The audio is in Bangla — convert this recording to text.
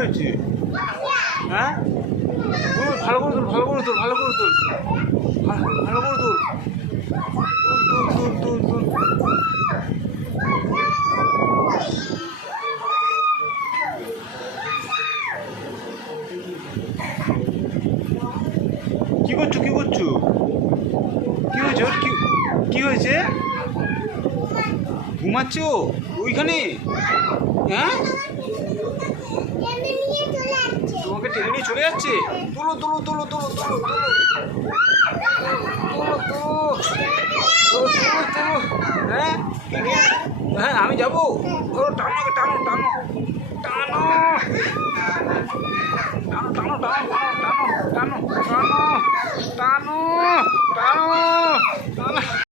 হয়েছে? হ্যাঁ, ভালো করে তোল, ভালো করে তোল, ভালো করে তোল, ভালো করে তোল, তুল তুল তুল তুল তুল। কি করছো, কি করছো? কি হয়েছে ওর? কি হয়েছে? ঘুমাচ্ছো ওইখানে? হ্যাঁ, তোমাকে টেনে নিয়ে চলে যাচ্ছে। তোলো তোলো তোলো তোলো তোলো তোলো তোলো তোলো তোলো তোলো। হ্যাঁ, হ্যাঁ আমি যাবো। ধরো, টানো টানো টানো টানো টানো টানো টানো টানো টানো টানো টানো টানো টানো।